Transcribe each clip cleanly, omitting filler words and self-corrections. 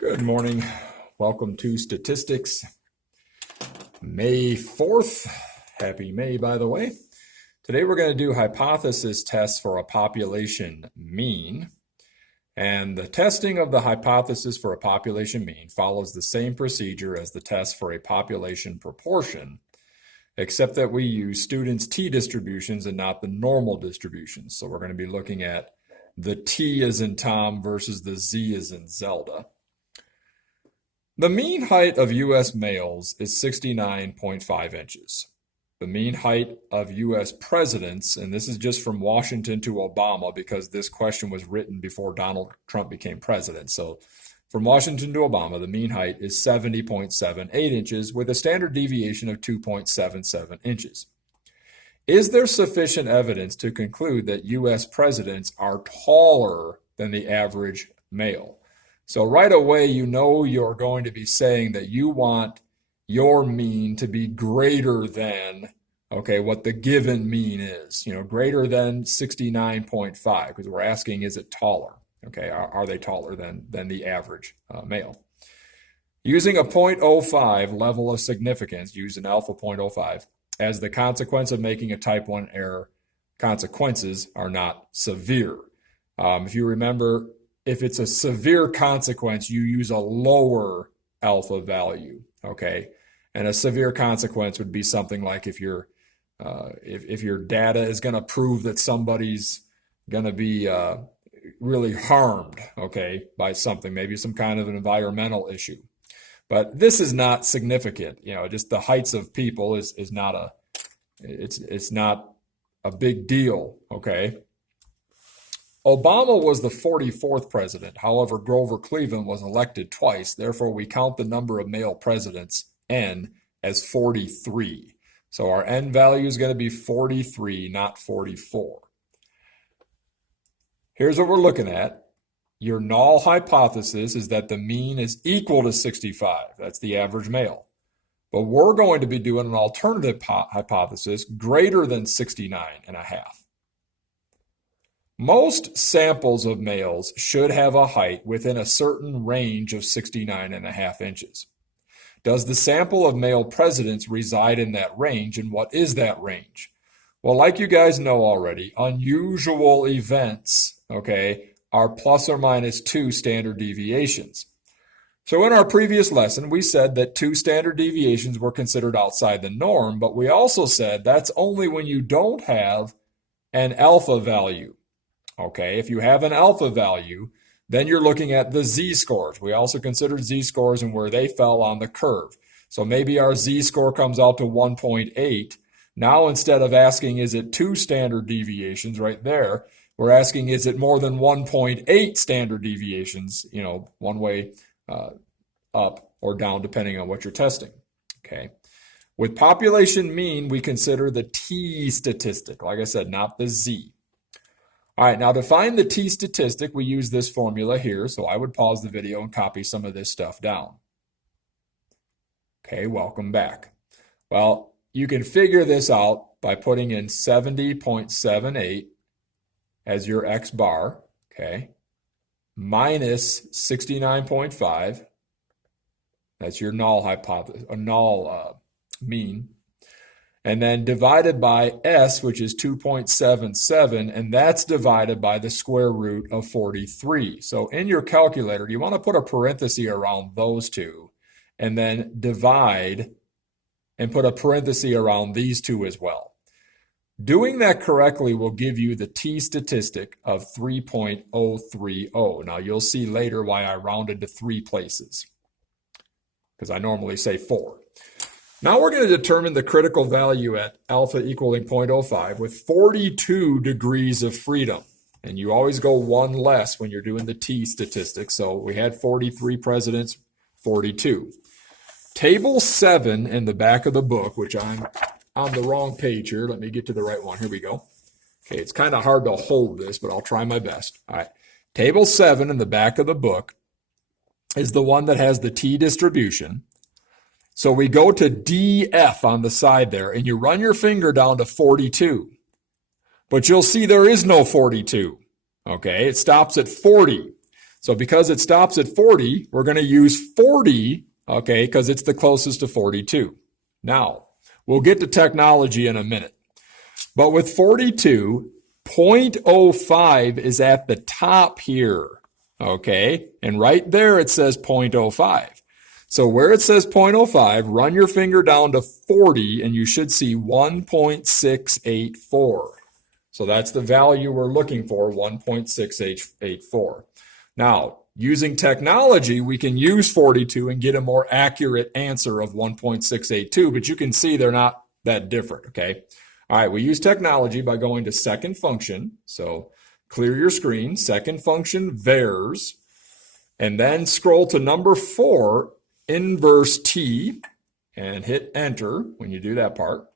Good morning. Welcome to Statistics. May 4th. Happy May, by the way. Today we're going to do hypothesis tests for a population mean. And the testing of the hypothesis for a population mean follows the same procedure as the test for a population proportion, except that we use students' t-distributions and not the normal distributions. So we're going to be looking at the t as in Tom versus the z as in Zelda. The mean height of U.S. males is 69.5 inches. The mean height of U.S. presidents, and this is just from Washington to Obama because this question was written before Trump became president. So from Washington to Obama, the mean height is 70.78 inches with a standard deviation of 2.77 inches. Is there sufficient evidence to conclude that U.S. presidents are taller than the average male? So right away, you know you're going to be saying that you want your mean to be greater than, what the given mean is, greater than 69.5, because we're asking, is it taller? Are they taller than the average male? Using a 0.05 level of significance, use an alpha 0.05, as the consequence of making a type 1 error, consequences are not severe. If you remember, if it's a severe consequence, you use a lower alpha value, And a severe consequence would be something like if your data is going to prove that somebody's going to be really harmed, by something, maybe some kind of an environmental issue. But this is not significant, just the heights of people is not it's not a big deal, Obama was the 44th president. However, Grover Cleveland was elected twice. Therefore, we count the number of male presidents, N, as 43. So our N value is going to be 43, not 44. Here's what we're looking at. Your null hypothesis is that the mean is equal to 65. That's the average male. But we're going to be doing an alternative hypothesis greater than 69.5. Most samples of males should have a height within a certain range of 69.5 inches. Does the sample of male presidents reside in that range, and what is that range? Well, like you guys know already, unusual events, are plus or minus 2 standard deviations. So in our previous lesson, we said that 2 standard deviations were considered outside the norm, but we also said that's only when you don't have an alpha value. If you have an alpha value, then you're looking at the z-scores. We also considered z-scores and where they fell on the curve. So maybe our z-score comes out to 1.8. Now, instead of asking, is it 2 standard deviations right there, we're asking, is it more than 1.8 standard deviations, one way up or down, depending on what you're testing, With population mean, we consider the t statistic, like I said, not the z. All right, now to find the t statistic, we use this formula here. So I would pause the video and copy some of this stuff down. Welcome back. Well, you can figure this out by putting in 70.78 as your x bar, minus 69.5. That's your null hypothesis, mean. And then divided by S, which is 2.77, and that's divided by the square root of 43. So in your calculator, you want to put a parenthesis around those two, and then divide and put a parenthesis around these two as well. Doing that correctly will give you the t statistic of 3.030. Now you'll see later why I rounded to 3 places, because I normally say 4. Now we're going to determine the critical value at alpha equaling 0.05 with 42 degrees of freedom. And you always go one less when you're doing the t statistics. So we had 43 presidents, 42. Table 7 in the back of the book, which I'm on the wrong page here. Let me get to the right one. Here we go. It's kind of hard to hold this, but I'll try my best. All right. Table 7 in the back of the book is the one that has the t distribution. So we go to DF on the side there, and you run your finger down to 42. But you'll see there is no 42. Okay, it stops at 40. So because it stops at 40, we're going to use 40, okay, because it's the closest to 42. Now, we'll get to technology in a minute. But with 42, 0.05 is at the top here, okay? And right there it says 0.05. So where it says 0.05, run your finger down to 40 and you should see 1.684. So that's the value we're looking for, 1.684. Now, using technology, we can use 42 and get a more accurate answer of 1.682, but you can see they're not that different, okay? All right, we use technology by going to second function. So clear your screen, second function, VARs, and then scroll to number 4, inverse T, and hit enter when you do that part.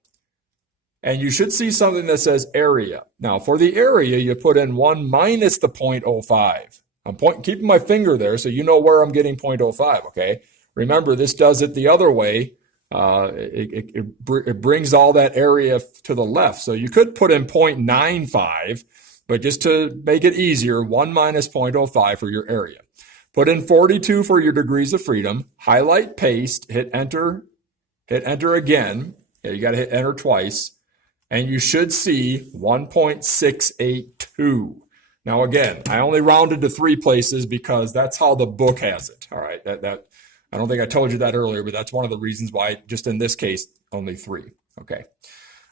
And you should see something that says area. Now, for the area, you put in 1 minus the 0.05. I'm keeping my finger there so you know where I'm getting 0.05, okay? Remember, this does it the other way. It brings all that area to the left. So you could put in 0.95, but just to make it easier, 1 minus 0.05 for your area. Put in 42 for your degrees of freedom, highlight, paste, hit enter again. Yeah, you got to hit enter twice. And you should see 1.682. Now, again, I only rounded to 3 places because that's how the book has it. All right, that I don't think I told you that earlier, but that's one of the reasons why, just in this case, only 3. Okay.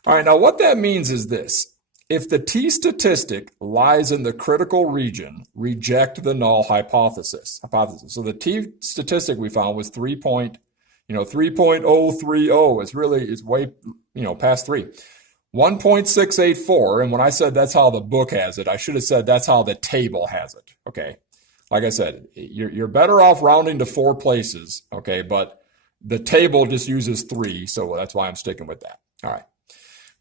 All right, now what that means is this. If the t-statistic lies in the critical region, reject the null hypothesis. So the t-statistic we found was 3.030. It's way, past 3. 1.684, and when I said that's how the book has it, I should have said that's how the table has it, okay? Like I said, you're better off rounding to 4 places, okay? But the table just uses 3, so that's why I'm sticking with that. All right.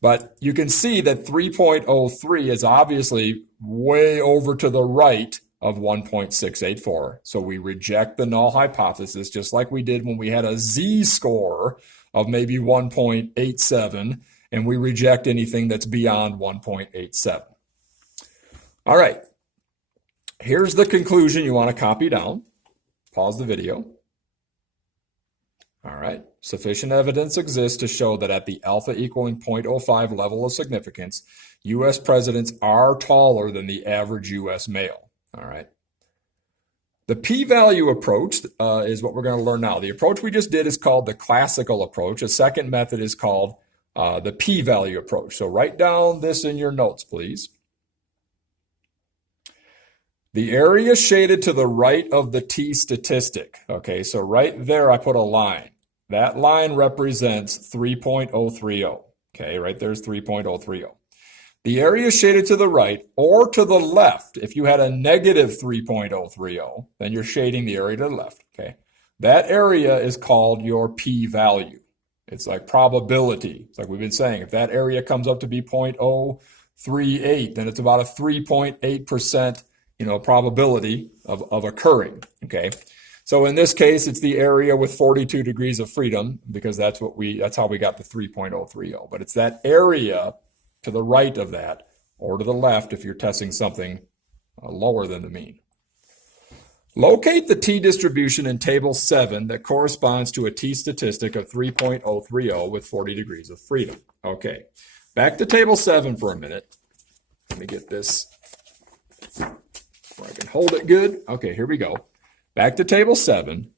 But you can see that 3.03 is obviously way over to the right of 1.684. So we reject the null hypothesis, just like we did when we had a z-score of maybe 1.87, and we reject anything that's beyond 1.87. All right. Here's the conclusion you want to copy down. Pause the video. All right. Sufficient evidence exists to show that at the alpha equaling 0.05 level of significance, U.S. presidents are taller than the average U.S. male. All right. The p-value approach is what we're going to learn now. The approach we just did is called the classical approach. A second method is called the p-value approach. So write down this in your notes, please. The area shaded to the right of the t-statistic. Okay, so right there I put a line. That line represents 3.030. Okay, right there's 3.030. The area shaded to the right or to the left, if you had a negative 3.030, then you're shading the area to the left. Okay, that area is called your p-value. It's like probability. It's like we've been saying, if that area comes up to be 0.038, then it's about a 3.8% probability of occurring, okay? So in this case, it's the area with 42 degrees of freedom because that's how we got the 3.030. But it's that area to the right of that or to the left if you're testing something lower than the mean. Locate the t-distribution in table 7 that corresponds to a t-statistic of 3.030 with 40 degrees of freedom. Okay, back to table 7 for a minute. Let me get this where I can hold it good. Okay, here we go. Back to table 7.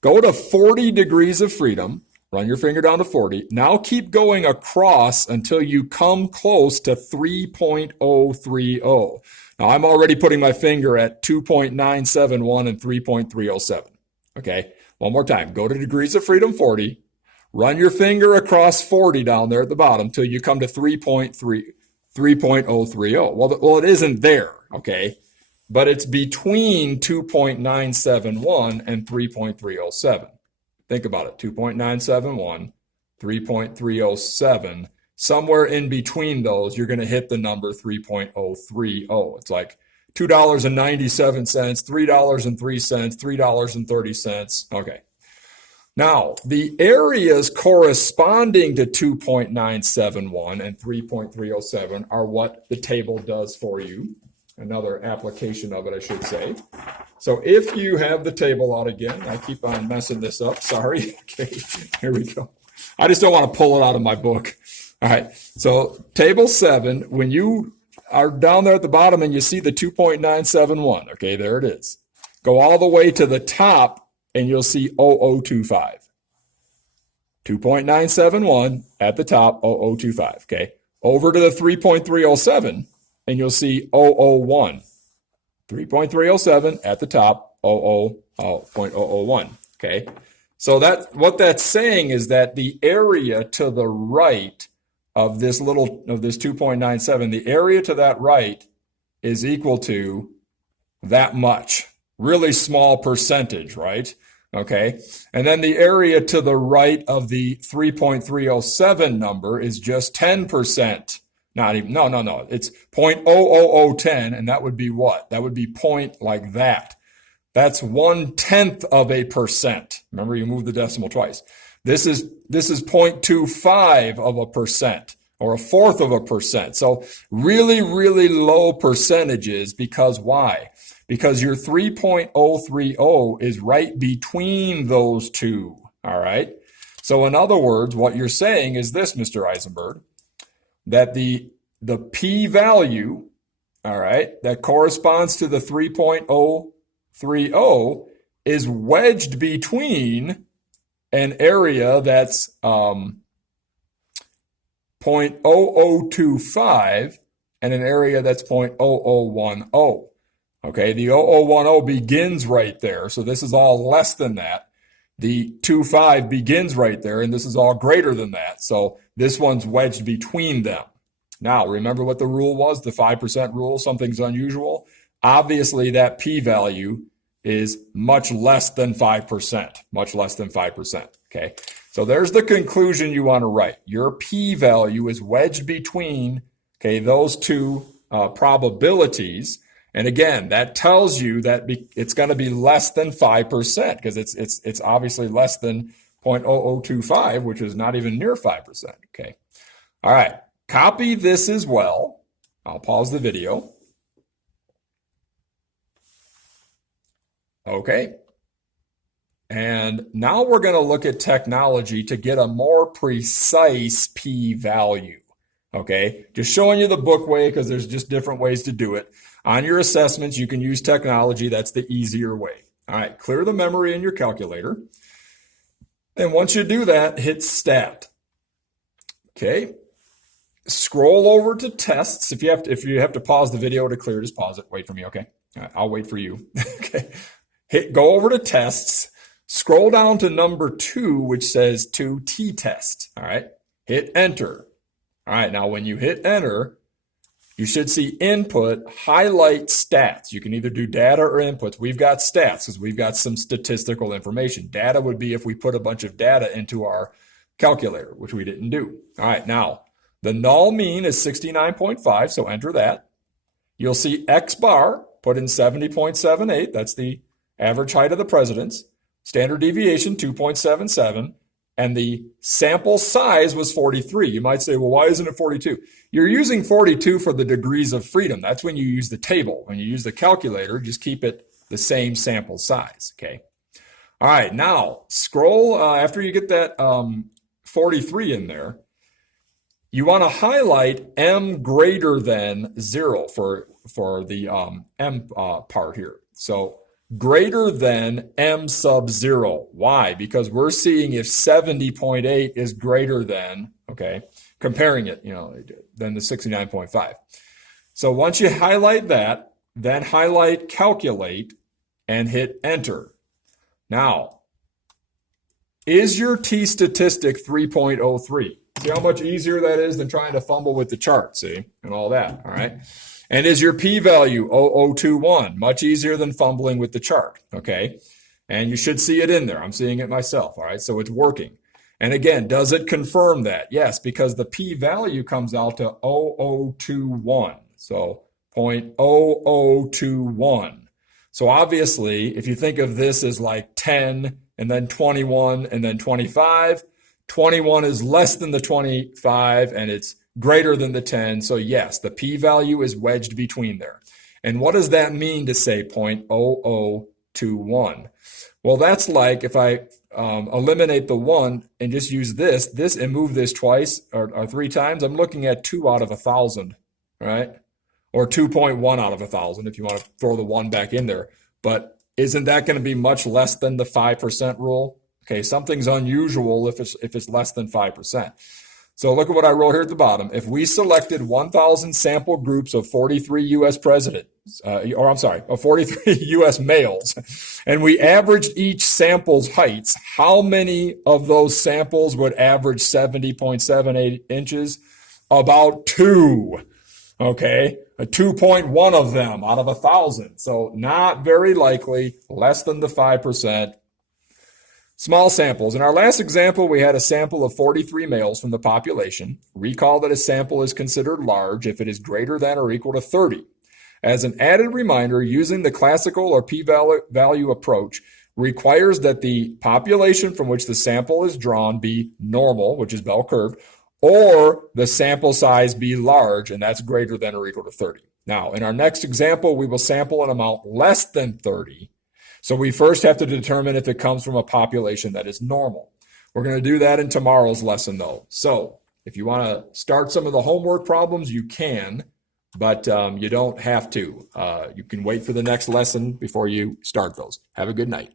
Go to 40 degrees of freedom. Run your finger down to 40. Now keep going across until you come close to 3.030. Now I'm already putting my finger at 2.971 and 3.307. Okay, one more time. Go to degrees of freedom 40. Run your finger across 40 down there at the bottom until you come to 3.030. Well, it isn't there, okay? But it's between 2.971 and 3.307. Think about it, 2.971, 3.307. Somewhere in between those, you're going to hit the number 3.030. It's like $2.97, $3.03, $3.30. Okay. Now, the areas corresponding to 2.971 and 3.307 are what the table does for you. another application of it, I should say. So if you have the table out again, I keep on messing this up, sorry. Okay, here we go. I just don't want to pull it out of my book. All right, so table 7, when you are down there at the bottom and you see the 2.971, okay, there it is. Go all the way to the top and you'll see 0025. 2.971 at the top, 0025, okay? Over to the 3.307 and you'll see 001. 3.307 at the top, 0.001, okay? So what that's saying is that the area to the right of this 2.97, the area to that right is equal to that much. Really small percentage, right? Okay. And then the area to the right of the 3.307 number is just 10%. Not even, no. It's 0.00010, and that would be what? That would be point like that. That's 0.1%. Remember, you moved the decimal twice. This is 0.25%, or 1/4%. So really, really low percentages, because why? Because your 3.030 is right between those two, all right? So in other words, what you're saying is this, Mr. Eisenberg, that the p-value, all right, that corresponds to the 3.030 is wedged between an area that's 0.0025 and an area that's 0.0010. Okay, the 0010 begins right there, so this is all less than that. The 25 begins right there, and this is all greater than that. So this one's wedged between them. Now, remember what the rule was, the 5% rule, something's unusual. Obviously, that p-value is much less than 5%, much less than 5%, okay? So there's the conclusion you want to write. Your p-value is wedged between, okay, those two probabilities. And again, that tells you that it's going to be less than 5%, because it's obviously less than 0.0025, which is not even near 5%, okay? All right, copy this as well. I'll pause the video. Okay. And now we're going to look at technology to get a more precise p-value, okay? Just showing you the book way, because there's just different ways to do it. On your assessments, you can use technology. That's the easier way. All right, clear the memory in your calculator. And once you do that, hit Stat. Okay. Scroll over to Tests. If you have to pause the video to clear, just pause it. Wait for me, okay? All right, I'll wait for you. Okay. Go over to Tests. Scroll down to number 2, which says to t-test. All right. Hit Enter. All right. Now, when you hit Enter, you should see Input, highlight Stats. You can either do data or inputs. We've got stats because we've got some statistical information. Data would be if we put a bunch of data into our calculator, which we didn't do. All right. Now, the null mean is 69.5, so enter that. You'll see X bar, put in 70.78. That's the average height of the presidents. Standard deviation, 2.77. And the sample size was 43. You might say, well, why isn't it 42? You're using 42 for the degrees of freedom. That's when you use the table. When you use the calculator, just keep it the same sample size, okay? All right, now scroll, after you get that 43 in there, you want to highlight m greater than 0 for the m part here. So greater than m sub 0. Why? Because we're seeing if 70.8 is greater than, okay, comparing it, than the 69.5. So once you highlight that, then highlight Calculate and hit Enter. Now, is your t-statistic 3.03? See how much easier that is than trying to fumble with the chart, see, and all that, all right? And is your p-value 0021? Much easier than fumbling with the chart, okay? And you should see it in there. I'm seeing it myself, all right? So it's working. And again, does it confirm that? Yes, because the p-value comes out to 0021. So 0.0021. So obviously, if you think of this as like 10 and then 21 and then 25, 21 is less than the 25 and it's greater than the 10. So yes, the p-value is wedged between there. And what does that mean to say 0.0021? Well, that's like if I eliminate the 1 and just use this and move this twice or 3 times, I'm looking at 2 out of 1,000, right? Or 2.1 out of 1,000 if you want to throw the 1 back in there. But isn't that going to be much less than the 5% rule? Okay, something's unusual if it's less than 5%. So look at what I wrote here at the bottom. If we selected 1,000 sample groups of 43 U.S. presidents, of 43 U.S. males, and we averaged each sample's heights, how many of those samples would average 70.78 inches? About 2. Okay, a 2.1 of them out of 1,000. So not very likely, less than the 5%. Small samples. In our last example, we had a sample of 43 males from the population. Recall that a sample is considered large if it is greater than or equal to 30. As an added reminder, using the classical or p-value approach requires that the population from which the sample is drawn be normal, which is bell curve, or the sample size be large, and that's greater than or equal to 30. Now, in our next example, we will sample an amount less than 30. So we first have to determine if it comes from a population that is normal. We're going to do that in tomorrow's lesson, though. So if you want to start some of the homework problems, you can, but you don't have to. You can wait for the next lesson before you start those. Have a good night.